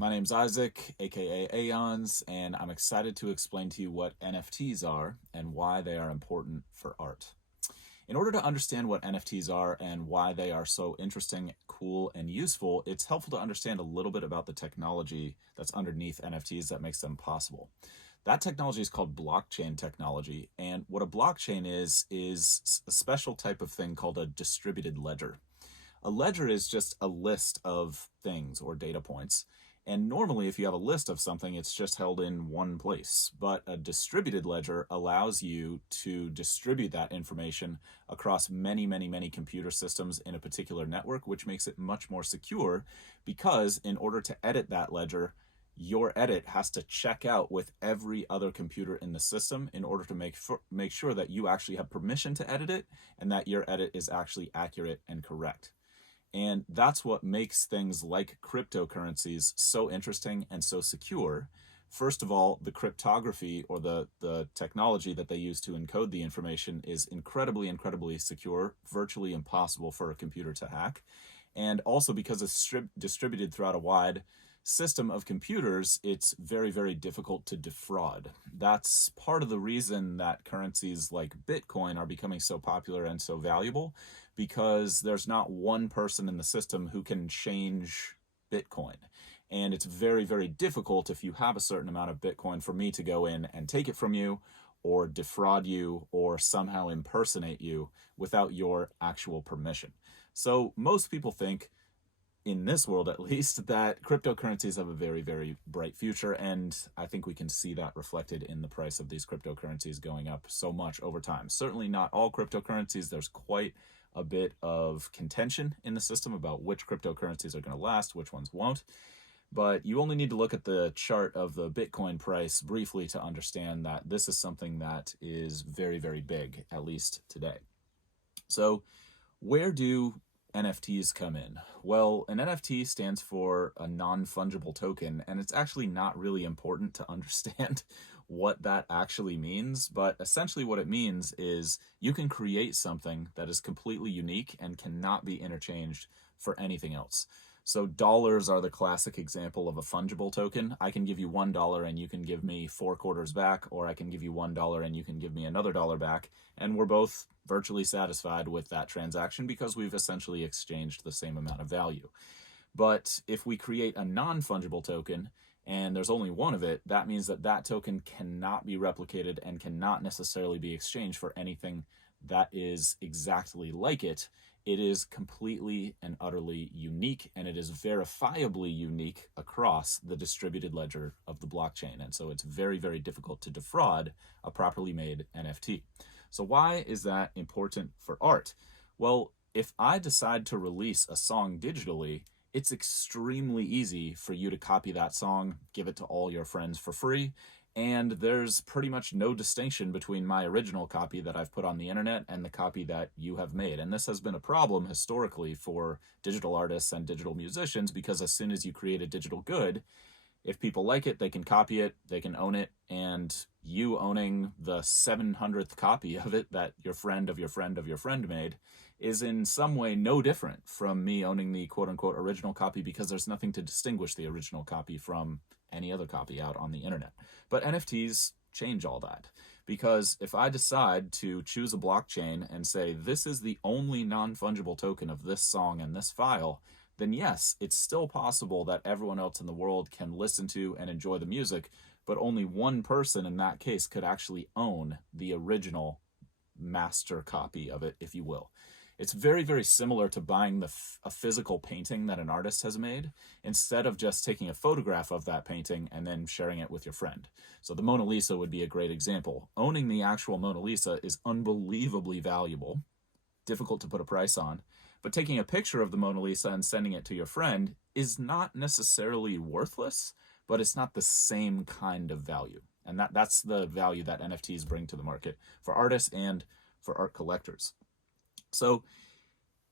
My name's Isaac, aka Aeons, and I'm excited to explain to you what NFTs are and why they are important for art. In order to understand what NFTs are and why they are so interesting, cool, and useful, it's helpful to understand a little bit about the technology that's underneath NFTs that makes them possible. That technology is called blockchain technology, and what a blockchain is a special type of thing called a distributed ledger. A ledger is just a list of things or data points. And normally, if you have a list of something, it's just held in one place. But a distributed ledger allows you to distribute that information across many computer systems in a particular network, which makes it much more secure because in order to edit that ledger, your edit has to check out with every other computer in the system in order to make sure that you actually have permission to edit it and that your edit is actually accurate and correct. And that's what makes things like cryptocurrencies so interesting and so secure. First of all, the cryptography or the technology that they use to encode the information is incredibly secure, virtually impossible for a computer to hack. And also because it's distributed throughout a wide system of computers, it's very difficult to defraud. That's part of the reason that currencies like Bitcoin are becoming so popular and so valuable, because there's not one person in the system who can change Bitcoin. And it's very difficult if you have a certain amount of Bitcoin for me to go in and take it from you or defraud you or somehow impersonate you without your actual permission. So most people think, in this world at least, that cryptocurrencies have a very bright future, and I think we can see that reflected in the price of these cryptocurrencies going up so much over time. Certainly not all cryptocurrencies. There's quite a bit of contention in the system about which cryptocurrencies are going to last, which ones won't. But you only need to look at the chart of the Bitcoin price briefly to understand that this is something that is very big, at least today. So where do NFTs come in? Well, an NFT stands for a non-fungible token, and it's actually not really important to understand what that actually means, but essentially what it means is you can create something that is completely unique and cannot be interchanged for anything else. So dollars are the classic example of a fungible token. I can give you $1 and you can give me 4 quarters back, or I can give you $1 and you can give me another dollar back, and we're both virtually satisfied with that transaction because we've essentially exchanged the same amount of value. But if we create a non-fungible token and there's only one of it, that means that that token cannot be replicated and cannot necessarily be exchanged for anything that is exactly like it. It is completely and utterly unique, and it is verifiably unique across the distributed ledger of the blockchain. And so it's very difficult to defraud a properly made NFT. So why is that important for art? Well, if I decide to release a song digitally, it's extremely easy for you to copy that song, give it to all your friends for free, and there's pretty much no distinction between my original copy that I've put on the internet and the copy that you have made. And this has been a problem historically for digital artists and digital musicians, because as soon as you create a digital good, if people like it, they can copy it, they can own it, and you owning the 700th copy of it that your friend of your friend of your friend made is in some way no different from me owning the quote-unquote original copy, because there's nothing to distinguish the original copy from any other copy out on the internet. But NFTs change all that, because if I decide to choose a blockchain and say this is the only non-fungible token of this song and this file, then yes, it's still possible that everyone else in the world can listen to and enjoy the music, but only one person in that case could actually own the original master copy of it, if you will. It's very similar to buying a physical painting that an artist has made, instead of just taking a photograph of that painting and then sharing it with your friend. So the Mona Lisa would be a great example. Owning the actual Mona Lisa is unbelievably valuable, difficult to put a price on, but taking a picture of the Mona Lisa and sending it to your friend is not necessarily worthless, but it's not the same kind of value. And that's the value that NFTs bring to the market for artists and for art collectors. So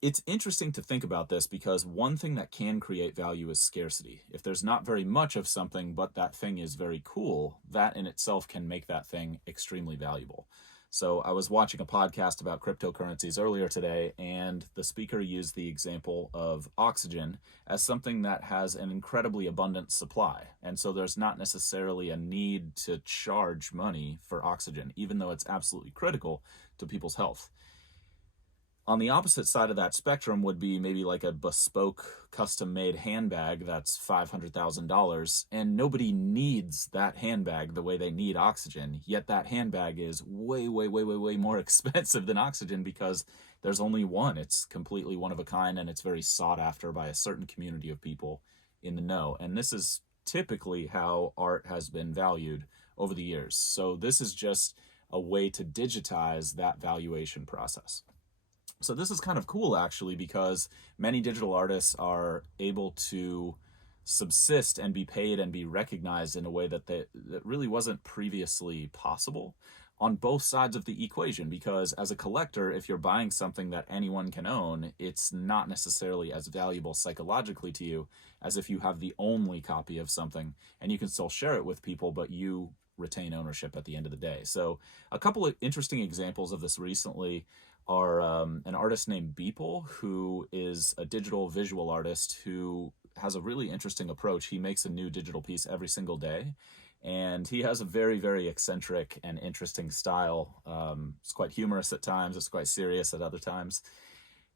it's interesting to think about this, because one thing that can create value is scarcity. If there's not very much of something, but that thing is very cool, that in itself can make that thing extremely valuable. So I was watching a podcast about cryptocurrencies earlier today, and the speaker used the example of oxygen as something that has an incredibly abundant supply. And so there's not necessarily a need to charge money for oxygen, even though it's absolutely critical to people's health. On the opposite side of that spectrum would be maybe like a bespoke, custom-made handbag that's $500,000, and nobody needs that handbag the way they need oxygen, yet that handbag is way, way, way, way, way more expensive than oxygen because there's only one. It's completely one of a kind, and it's very sought after by a certain community of people in the know. And this is typically how art has been valued over the years. So this is just a way to digitize that valuation process. So this is kind of cool, actually, because many digital artists are able to subsist and be paid and be recognized in a way that really wasn't previously possible on both sides of the equation. Because as a collector, if you're buying something that anyone can own, it's not necessarily as valuable psychologically to you as if you have the only copy of something and you can still share it with people, but you retain ownership at the end of the day. So a couple of interesting examples of this recently are an artist named Beeple, who is a digital visual artist who has a really interesting approach. He makes a new digital piece every single day, and he has a very, very eccentric and interesting style. It's quite humorous at times, it's quite serious at other times.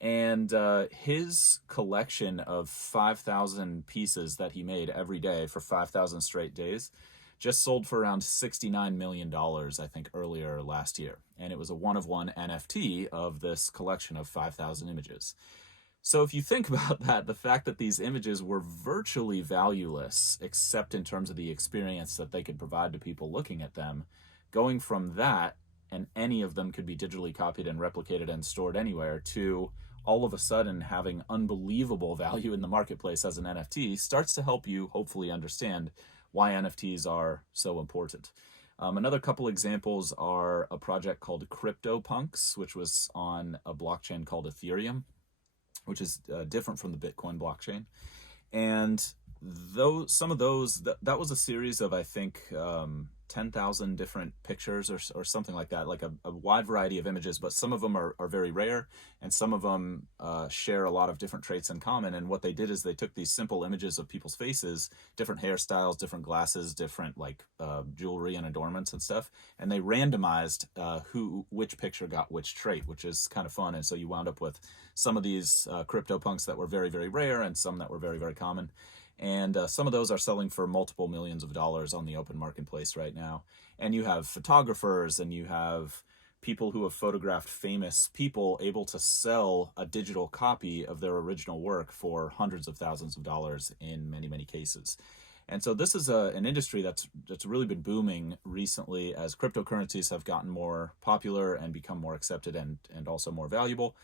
And his collection of 5,000 pieces that he made every day for 5,000 straight days just sold for around $69 million, I think, earlier last year. And it was a one-of-one NFT of this collection of 5,000 images. So if you think about that, the fact that these images were virtually valueless, except in terms of the experience that they could provide to people looking at them, going from that, and any of them could be digitally copied and replicated and stored anywhere, to all of a sudden having unbelievable value in the marketplace as an NFT, starts to help you hopefully understand why NFTs are so important. Another couple examples are a project called CryptoPunks, which was on a blockchain called Ethereum, which is different from the Bitcoin blockchain. And some of those, that was a series of, I think, 10,000 different pictures or something like that, like a wide variety of images, but some of them are very rare, and some of them share a lot of different traits in common. And what they did is they took these simple images of people's faces, different hairstyles, different glasses, different jewelry and adornments and stuff, and they randomized which picture got which trait, which is kind of fun. And so you wound up with some of these CryptoPunks that were very, very rare and some that were very, very common. And some of those are selling for multiple millions of dollars on the open marketplace right now. And you have photographers and you have people who have photographed famous people able to sell a digital copy of their original work for hundreds of thousands of dollars in many, many cases. And so this is an industry that's really been booming recently as cryptocurrencies have gotten more popular and become more accepted and also more valuable.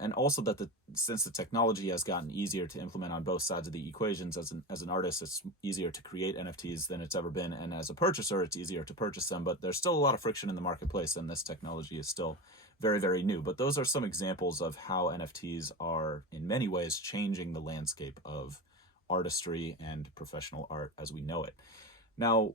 And also that since the technology has gotten easier to implement on both sides of the equations, as an artist, it's easier to create NFTs than it's ever been. And as a purchaser, it's easier to purchase them. But there's still a lot of friction in the marketplace, and this technology is still very, very new. But those are some examples of how NFTs are, in many ways, changing the landscape of artistry and professional art as we know it. Now,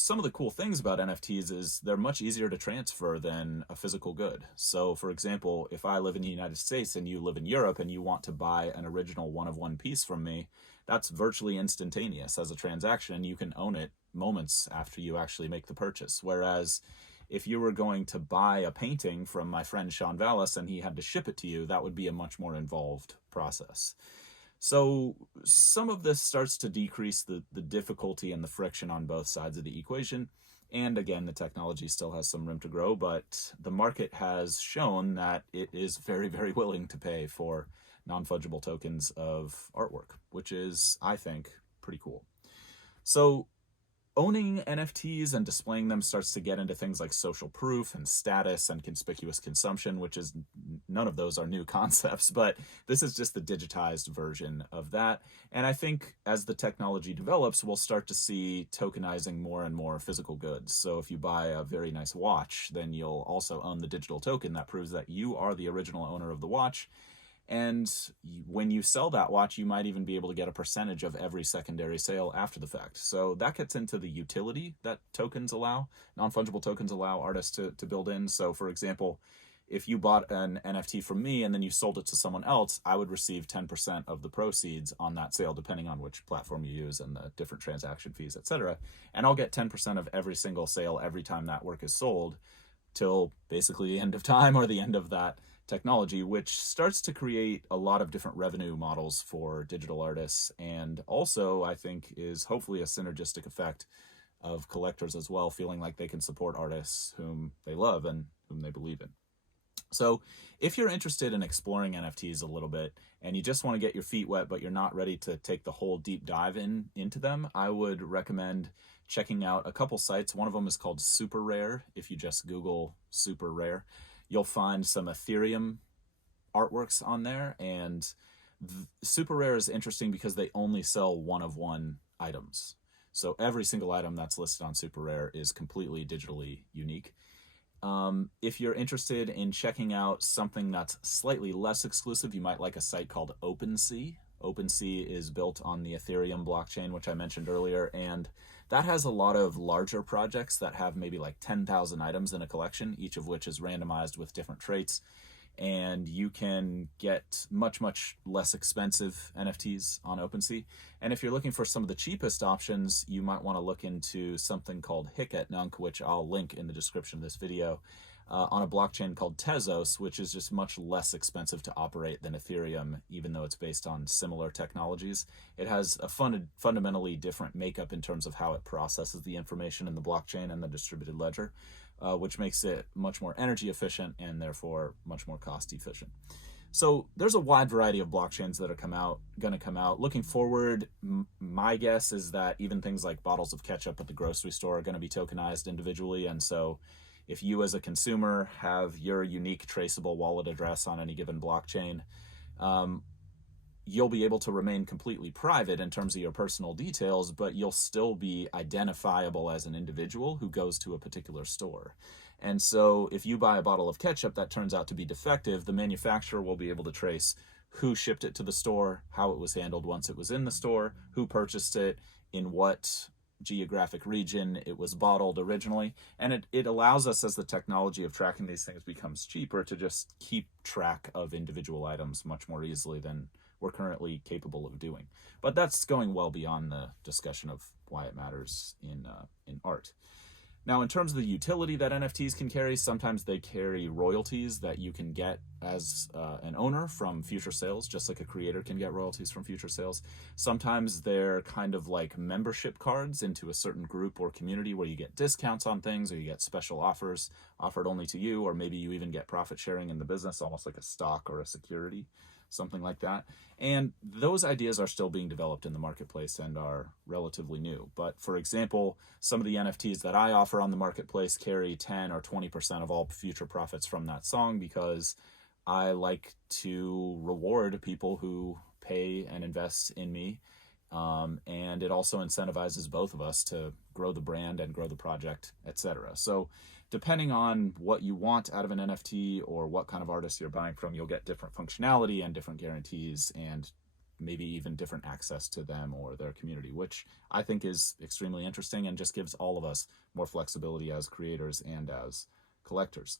some of the cool things about NFTs is they're much easier to transfer than a physical good. So, for example, if I live in the United States and you live in Europe and you want to buy an original one-of-one piece from me, that's virtually instantaneous as a transaction. You can own it moments after you actually make the purchase. Whereas if you were going to buy a painting from my friend Sean Vallis and he had to ship it to you, that would be a much more involved process. So some of this starts to decrease the difficulty and the friction on both sides of the equation. And again, the technology still has some room to grow, but the market has shown that it is very, very willing to pay for non-fungible tokens of artwork, which is, I think, pretty cool. So owning NFTs and displaying them starts to get into things like social proof and status and conspicuous consumption, which is, none of those are new concepts, but this is just the digitized version of that. And I think as the technology develops, we'll start to see tokenizing more and more physical goods. So if you buy a very nice watch, then you'll also own the digital token that proves that you are the original owner of the watch. And when you sell that watch, you might even be able to get a percentage of every secondary sale after the fact. So that gets into the utility that tokens allow, non-fungible tokens allow artists to build in. So for example, if you bought an NFT from me and then you sold it to someone else, I would receive 10% of the proceeds on that sale, depending on which platform you use and the different transaction fees, etc. And I'll get 10% of every single sale every time that work is sold till basically the end of time or the end of that technology, which starts to create a lot of different revenue models for digital artists, and also I think is hopefully a synergistic effect of collectors as well, feeling like they can support artists whom they love and whom they believe in. So if you're interested in exploring NFTs a little bit and you just want to get your feet wet but you're not ready to take the whole deep dive into them, I would recommend checking out a couple sites. One of them is called Super Rare. If you just Google Super Rare, you'll find some Ethereum artworks on there, and Super Rare is interesting because they only sell one of one items. So every single item that's listed on Super Rare is completely digitally unique. If you're interested in checking out something that's slightly less exclusive, you might like a site called OpenSea. OpenSea is built on the Ethereum blockchain, which I mentioned earlier, and that has a lot of larger projects that have maybe like 10,000 items in a collection, each of which is randomized with different traits. And you can get much, much less expensive NFTs on OpenSea. And if you're looking for some of the cheapest options, you might want to look into something called Hic-et-Nunc, which I'll link in the description of this video, on a blockchain called Tezos, which is just much less expensive to operate than Ethereum, even though it's based on similar technologies. It has a fundamentally different makeup in terms of how it processes the information in the blockchain and the distributed ledger, which makes it much more energy efficient and therefore much more cost efficient. So there's a wide variety of blockchains that are going to come out. Looking forward, my guess is that even things like bottles of ketchup at the grocery store are going to be tokenized individually. And so if you as a consumer have your unique traceable wallet address on any given blockchain, you'll be able to remain completely private in terms of your personal details, but you'll still be identifiable as an individual who goes to a particular store. And so if you buy a bottle of ketchup that turns out to be defective, the manufacturer will be able to trace who shipped it to the store, how it was handled once it was in the store, who purchased it, in what geographic region it was bottled originally. And it allows us, as the technology of tracking these things becomes cheaper, to just keep track of individual items much more easily than we're currently capable of doing. But that's going well beyond the discussion of why it matters in art. Now, in terms of the utility that NFTs can carry, sometimes they carry royalties that you can get as an owner from future sales, just like a creator can get royalties from future sales. Sometimes they're kind of like membership cards into a certain group or community where you get discounts on things, or you get special offers offered only to you, or maybe you even get profit sharing in the business, almost like a stock or a security, something like that. And those ideas are still being developed in the marketplace and are relatively new. But for example, some of the NFTs that I offer on the marketplace carry 10 or 20% of all future profits from that song, because I like to reward people who pay and invest in me. And it also incentivizes both of us to grow the brand and grow the project, etc. So depending on what you want out of an NFT or what kind of artist you're buying from, you'll get different functionality and different guarantees and maybe even different access to them or their community, which I think is extremely interesting and just gives all of us more flexibility as creators and as collectors.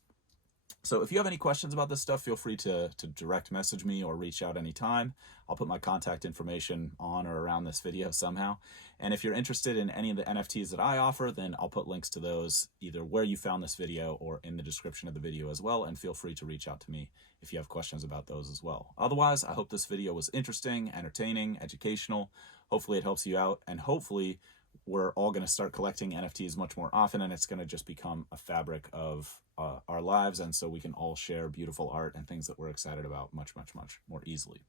So if you have any questions about this stuff, feel free to direct message me or reach out anytime. I'll put my contact information on or around this video somehow. And if you're interested in any of the NFTs that I offer, then I'll put links to those either where you found this video or in the description of the video as well. And feel free to reach out to me if you have questions about those as well. Otherwise, I hope this video was interesting, entertaining, educational. Hopefully it helps you out, and hopefully we're all going to start collecting NFTs much more often, and it's going to just become a fabric of our lives, and so we can all share beautiful art and things that we're excited about much, much, much more easily.